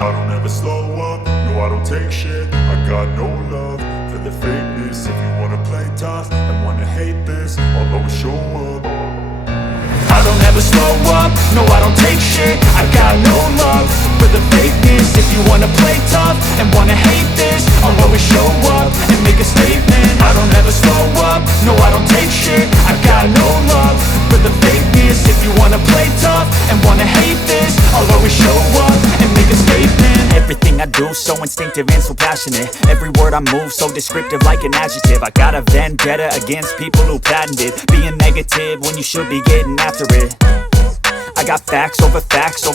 I don't ever slow up, no I don't take shit. I got no love for the fakeness. If you wanna play tough and wanna hate this, I'll always show up. I don't ever slow up, no I don't take shit. I got no love for the fakeness. If you wanna play tough and wanna hate this, I'll always show up and make a statement. I don't ever slow up, no I don't take shit. I got no love for the fakeness. If you wanna play tough and wanna hate this, I'll always show up and make a statement. Everything I do so instinctive and so passionate. Every word I move so descriptive like an adjective. I got a vendetta against people who patented being negative when you should be getting after it. I got facts over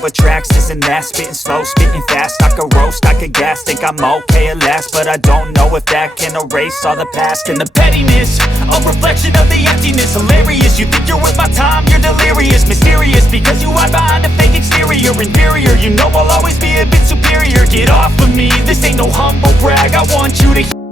tracks, this and that. Spitting slow, spitting fast. I could roast, I could gas. Think I'm okay at last, but I don't know if that can erase all the past. And the pettiness, a reflection of the emptiness. Hilarious, you think you're worth my time, you're delirious. Mysterious, because you hide behind a fake exterior. Inferior, you know I'll always be a bit superior. Get off of me, this ain't no humble brag. I want you to